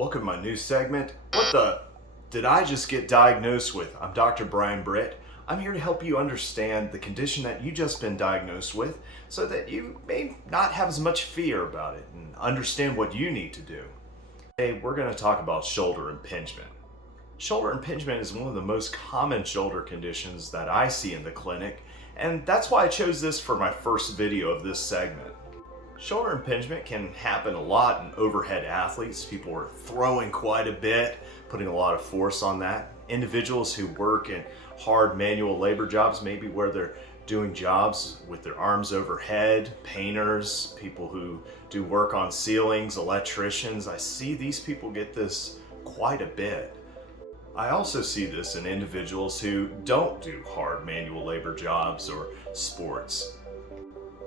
Welcome to my new segment. What the did I just get diagnosed with? I'm Dr. Brian Britt. I'm here to help you understand the condition that you just been diagnosed with so that you may not have as much fear about it and understand what you need to do. Today we're going to talk about shoulder impingement. Shoulder impingement is one of the most common shoulder conditions that I see in the clinic, and that's why I chose this for my first video of this segment. Shoulder impingement can happen a lot in overhead athletes. People are throwing quite a bit, putting a lot of force on that. Individuals who work in hard manual labor jobs, maybe where they're doing jobs with their arms overhead, painters, people who do work on ceilings, electricians. I see these people get this quite a bit. I also see this in individuals who don't do hard manual labor jobs or sports.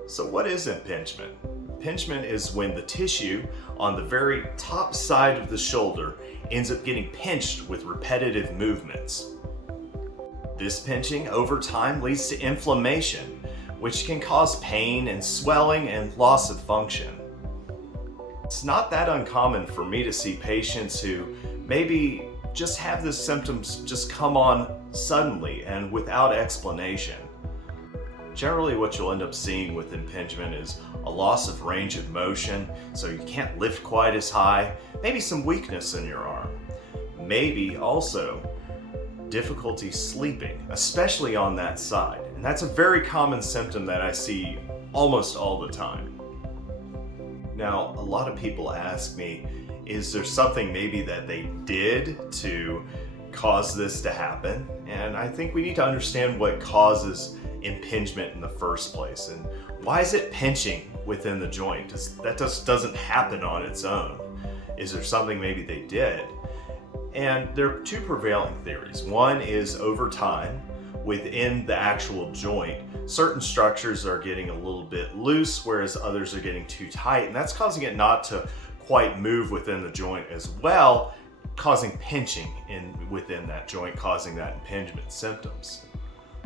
So what is impingement? Impingement is when the tissue on the very top side of the shoulder ends up getting pinched with repetitive movements. This pinching over time leads to inflammation, which can cause pain and swelling and loss of function. It's not that uncommon for me to see patients who maybe just have the symptoms just come on suddenly and without explanation. Generally, what you'll end up seeing with impingement is a loss of range of motion, so you can't lift quite as high, maybe some weakness in your arm, maybe also difficulty sleeping, especially on that side. And that's a very common symptom that I see almost all the time. Now, a lot of people ask me, is there something maybe that they did to cause this to happen? And I think we need to understand what causes impingement in the first place, and why is it pinching within the joint? That just doesn't happen on its own. Is there something maybe they did? And there are two prevailing theories. One is over time, within the actual joint, certain structures are getting a little bit loose, whereas others are getting too tight, and that's causing it not to quite move within the joint as well, causing pinching within that joint, causing that impingement symptoms.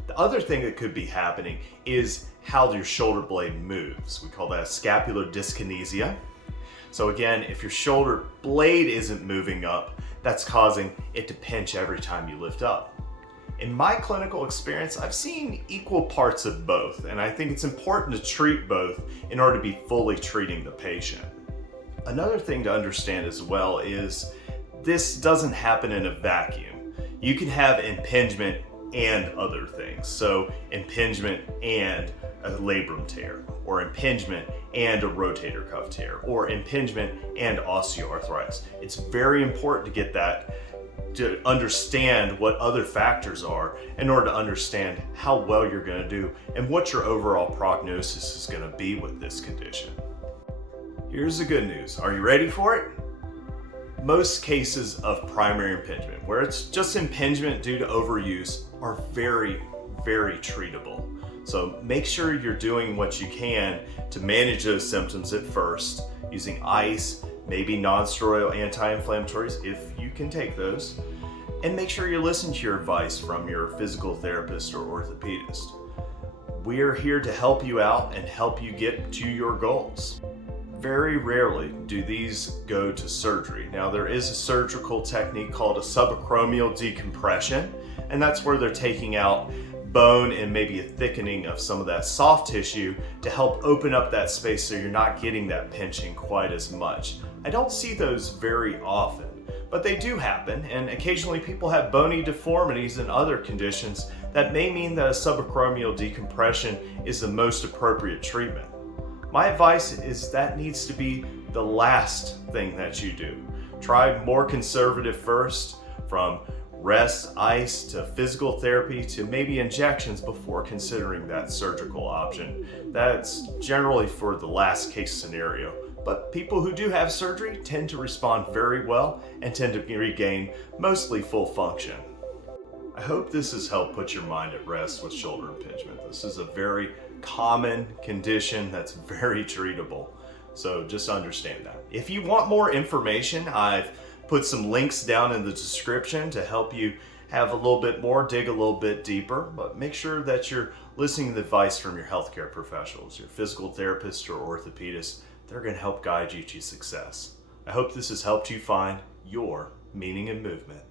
The other thing that could be happening is how your shoulder blade moves. We call that scapular dyskinesia. So again, if your shoulder blade isn't moving up, that's causing it to pinch every time you lift up. In my clinical experience, I've seen equal parts of both, and I think it's important to treat both in order to be fully treating the patient. Another thing to understand as well is this doesn't happen in a vacuum. You can have impingement and other things. So impingement and a labrum tear, or impingement and a rotator cuff tear, or impingement and osteoarthritis. It's very important to get that, to understand what other factors are in order to understand how well you're going to do and what your overall prognosis is going to be with this condition. Here's the good news. Are you ready for it? Most cases of primary impingement, where it's just impingement due to overuse, are very, very treatable. So make sure you're doing what you can to manage those symptoms at first, using ice, maybe non-steroidal anti-inflammatories if you can take those, and make sure you listen to your advice from your physical therapist or orthopedist. We are here to help you out and help you get to your goals. Very rarely do these go to surgery. Now, there is a surgical technique called a subacromial decompression, and that's where they're taking out bone and maybe a thickening of some of that soft tissue to help open up that space so you're not getting that pinching quite as much. I don't see those very often, but they do happen, and occasionally people have bony deformities and other conditions that may mean that a subacromial decompression is the most appropriate treatment. My advice is that needs to be the last thing that you do. Try more conservative first, from rest, ice, to physical therapy, to maybe injections before considering that surgical option. That's generally for the last case scenario. But people who do have surgery tend to respond very well and tend to regain mostly full function. I hope this has helped put your mind at rest with shoulder impingement. This is a very common condition that's very treatable. So just understand that. If you want more information, I've put some links down in the description to help you have a little bit more, dig a little bit deeper, but make sure that you're listening to advice from your healthcare professionals, your physical therapist or orthopedist. They're going to help guide you to success. I hope this has helped you find your meaning and movement.